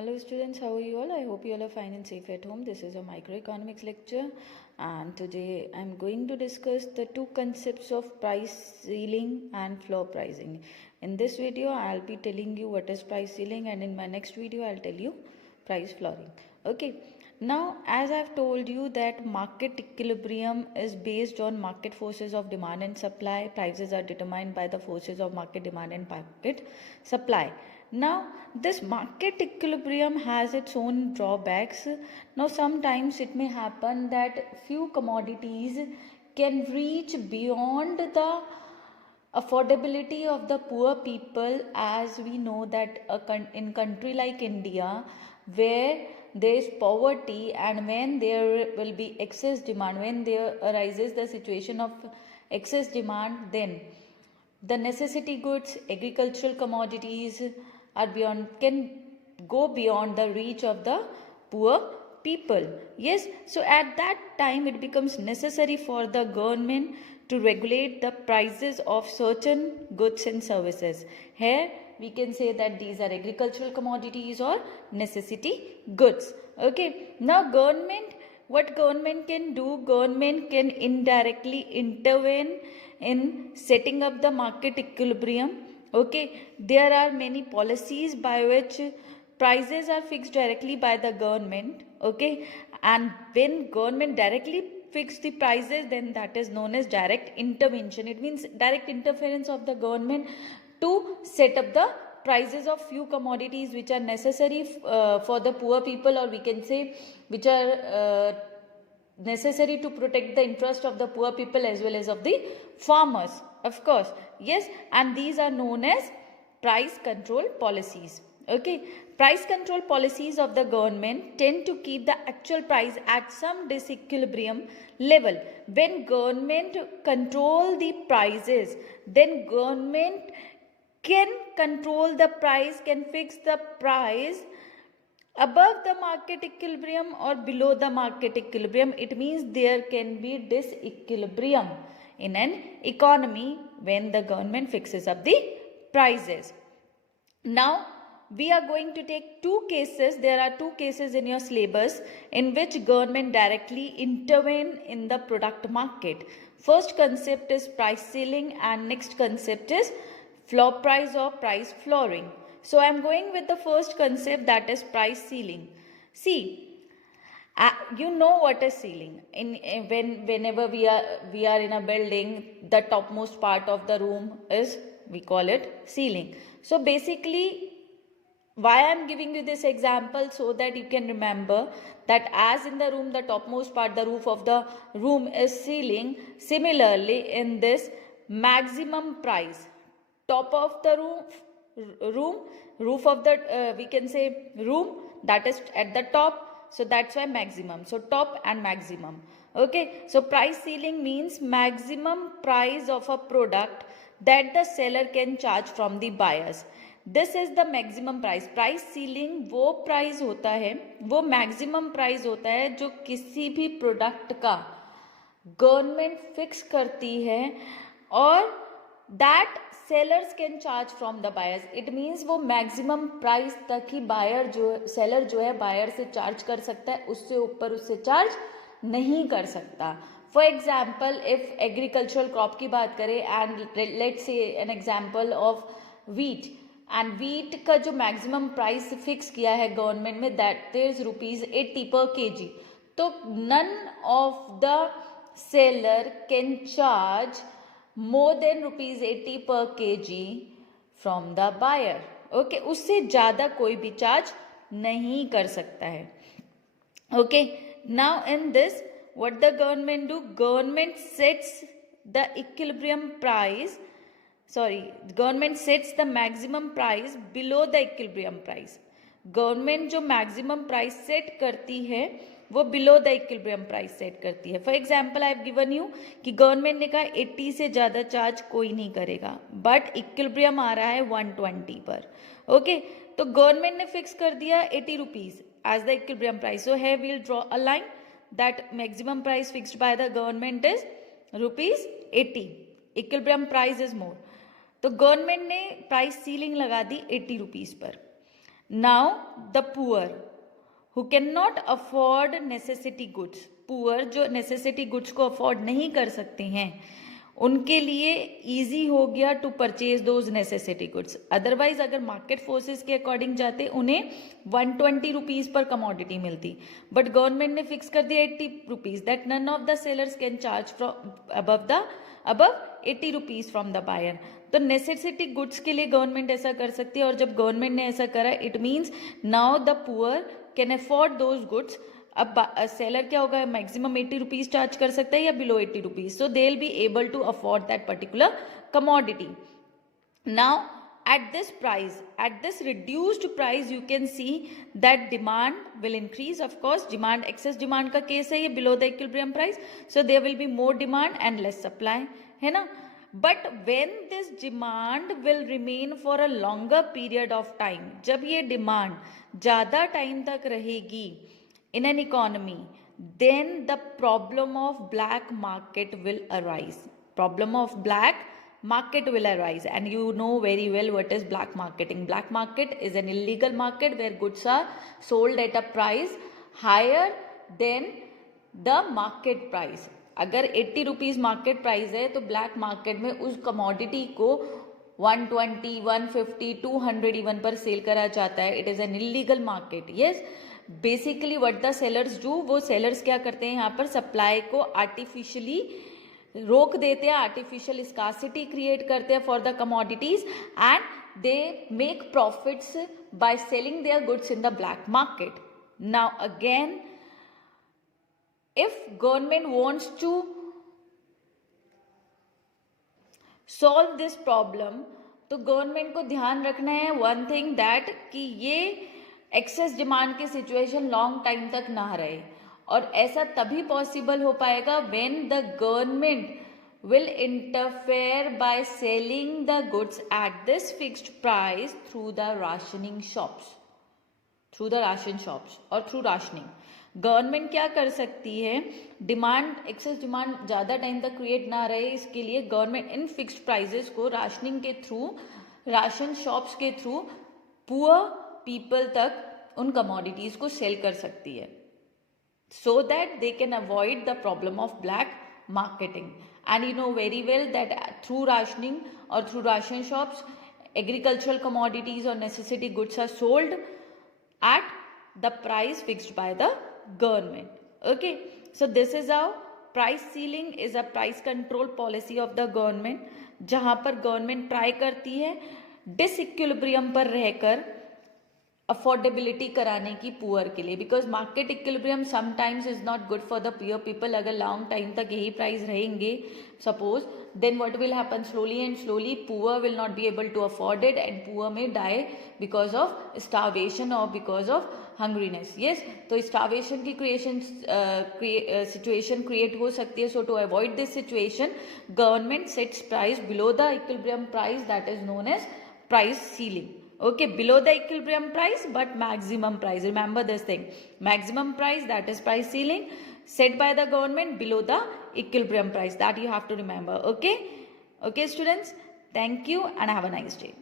Hello students, how are you all? I hope you all are fine and safe at home. This is a microeconomics lecture and today I'm going to discuss the two concepts of price ceiling and floor pricing. In this video I'll be telling you what is price ceiling, and in my next video I'll tell you price flooring. Okay, now as I've told you that market equilibrium is based on market forces of demand and supply. Prices are determined by the forces of market demand and market supply. Now this market equilibrium has its own drawbacks. Now sometimes it may happen that few commodities can reach beyond the affordability of the poor people, as we know that in country like India, where there is poverty and when there will be excess demand, when there arises the situation of excess demand, then the necessity goods, agricultural commodities can go beyond the reach of the poor people. Yes, so at that time it becomes necessary for the government to regulate the prices of certain goods and services. Here we can say that these are agricultural commodities or necessity goods. Okay, now what government can do? Government can indirectly intervene in setting up the market equilibrium. Okay, there are many policies by which prices are fixed directly by the government. Okay, and when government directly fix the prices, then that is known as direct intervention. It means direct interference of the government to set up the prices of few commodities which are necessary for the poor people, or we can say which are necessary to protect the interest of the poor people as well as of the farmers, of course. Yes, and these are known as price control policies. Okay, price control policies of the government tend to keep the actual price at some disequilibrium level. When government control the prices, then government can control the price, can fix the price above the market equilibrium or below the market equilibrium. It means there can be disequilibrium in an economy when the government fixes up the prices. Now we are going to take two cases. There are two cases in your syllabus in which government directly intervene in the product market. First concept is price ceiling and next concept is floor price or price flooring. So I am going with the first concept, that is price ceiling. See, you know what is ceiling. Whenever we are in a building, the topmost part of the room is, we call it ceiling. So basically, why I am giving you this example, so that you can remember that as in the room the topmost part, the roof of the room is ceiling. Similarly, in this maximum price, top of the roof of the we can say room, that is at the top, so that's why maximum. So top and maximum. Okay, so price ceiling means maximum price of a product that the seller can charge from the buyers. This is the maximum price. Price ceiling वो price होता है, वो maximum price होता है जो किसी भी product का गवर्नमेंट फिक्स करती है और that sellers can charge from the buyers. It means वो मैक्सिमम प्राइस तक ही सेलर जो है बायर से चार्ज कर सकता है, उससे ऊपर उससे चार्ज नहीं कर सकता. For example, if agricultural crop की बात करें and let's say an example of wheat, and wheat का जो मैक्सिमम प्राइस फिक्स किया है गवर्नमेंट में, दैट इज ₹80 पर kg. तो none of the seller can charge more than ₹80 per kg from the buyer. Okay, उससे ज़्यादा कोई भी चार्ज नहीं कर सकता है. Okay, now in this what the government do? Government sets the equilibrium price. Government sets the maximum price below the equilibrium price. Government जो maximum price set करती है वो below the equilibrium price set करती है. For example, I have given you कि government ने कहा 80 से ज़्यादा चार्ज कोई नहीं करेगा, बट इक्विलिब्रियम आ रहा है 120 पर. ओके, तो गवर्नमेंट ने फिक्स कर दिया ₹80 as the equilibrium price. So he will draw a line that maximum price fixed by the government is ₹80. Equilibrium price is more. तो गवर्नमेंट ने प्राइस सीलिंग लगा दी ₹80 पर. Now the poor who cannot afford necessity goods, poor जो necessity goods को afford नहीं कर सकते हैं, उनके लिए इजी हो गया to purchase those necessity goods. Otherwise अगर मार्केट फोर्सेस के अकॉर्डिंग जाते उन्हें 120 रुपीज पर कमोडिटी मिलती, बट गवर्नमेंट ने फिक्स कर दिया 80 rupees, that none of the sellers can charge from above 80 rupees from the buyer. तो नेसेसिटी गुड्स के लिए गवर्नमेंट ऐसा कर सकती है, और जब गवर्नमेंट ने ऐसा करा it means now the poor can afford those goods. अब सेलर क्या होगा, मैक्सिमम 80 रुपीज चार्ज कर सकता है या below 80 rupees, so they will be able to afford that particular commodity. Now at this reduced price you can see that demand will increase. Of course excess demand का case है ये below the equilibrium price, so there will be more demand and less supply, है ना. But when this demand will remain for a longer period of time, जब ये demand ज़्यादा time तक रहेगी in an economy, then the problem of black market will arise. Problem of black market will arise, and you know very well what is black marketing. Black market is an illegal market where goods are sold at a price higher than the market price. अगर 80 rupees market price है तो black market में उस commodity को 120, 150, 200 even पर cell करा जाता है. It is an illegal market. Yes, basically what the sellers do, वो सेलर्स क्या करते हैं यहाँ पर सप्लाई को आर्टिफिशियली रोक देते हैं, आर्टिफिशियल स्कार्सिटी क्रिएट करते हैं for the commodities, and they make profits by selling their goods in the black market. Now again if government wants to solve this problem, तो गवर्नमेंट को ध्यान रखना है वन थिंग दैट कि ये excess demand की सिचुएशन लॉन्ग टाइम तक ना रहे, और ऐसा तभी पॉसिबल हो पाएगा when the government will interfere by selling the goods at this fixed price through the rationing shops, through the ration shops or through rationing. Government क्या कर सकती है, डिमांड एक्सेस डिमांड ज़्यादा टाइम तक क्रिएट ना रहे, इसके लिए गवर्नमेंट इन फिक्स्ड प्राइजेस को राशनिंग के थ्रू, राशन शॉप्स के थ्रू पुअर पीपल तक उन कमोडिटीज़ को सेल कर सकती है, so that they can avoid the problem of black marketing. And you know very well that through rationing or through ration shops, agricultural commodities or necessity goods are sold at the price fixed by the government. Okay, so this is how price ceiling is a price control policy of the government, जहाँ पर government try करती है disequilibrium पर रहकर affordability कराने की poor के लिए, because market equilibrium sometimes is not good for the poor people. अगर लॉन्ग टाइम तक यही प्राइस रहेंगे suppose, then what will happen, slowly and slowly poor will not be able to afford it, and poor may die because of starvation और because of hungriness. Yes, तो starvation की situation create हो सकती है. So to avoid this situation government sets price below the equilibrium price, that is known as price ceiling. Okay, below the equilibrium price but maximum price. Remember this thing, maximum price, that is price ceiling set by the government below the equilibrium price, that you have to remember. Okay, okay students, thank you and have a nice day.